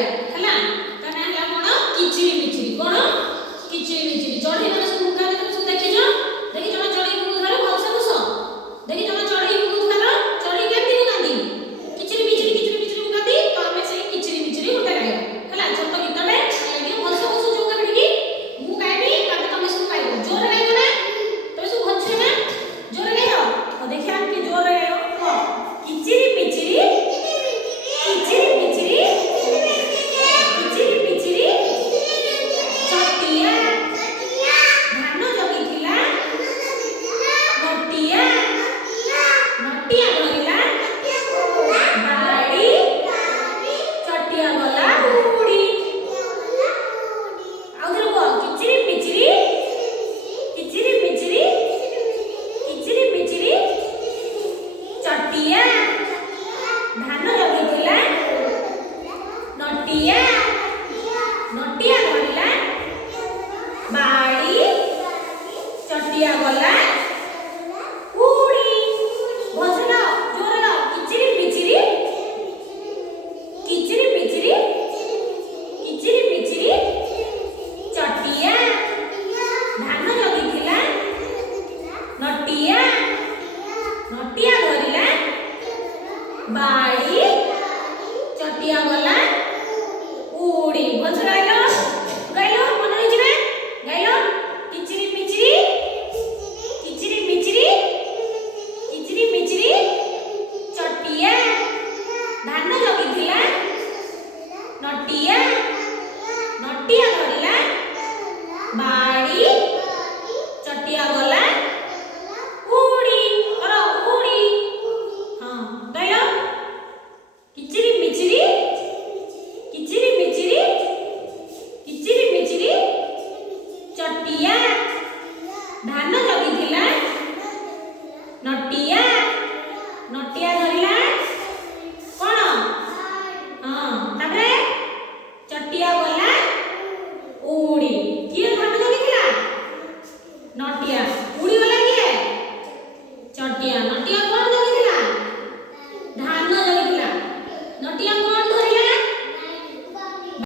गाइला हला ता ना हला कोन किचिरी मिचिरी कोन किचिरी मिचिरी चढ़ई माने सब मुका दे सब देखिजो देखिजो ना चढ़ई मुका धर भलसे बुझ देखिजो ना चढ़ई मुका धर चढ़ई केमती मुकांदी किचिरी मिचिरी मुकांदी तो हमें से किचिरी मिचिरी उठा गाइला हला छोट गीतटे लगे भलसे बुझ जो का बिडी मु गाइबी तबे तमे सब गाइबो जोर गाइबो ना तमे सब भलसे ना जोर गाइयो ओ देखिया के जोर गाइयो किचिरी मिचिरी बाड़ी चटिया गला उड़ी भलसे गाइलो मन रही ना गाइलो किचिरी मिचिरी चटिया धान जगिथिला नटिया धरिला बाड़ी चटिया गला उड़ी हाँ गाइलो किचिरी मिचिरी चटिया धान जगिथिला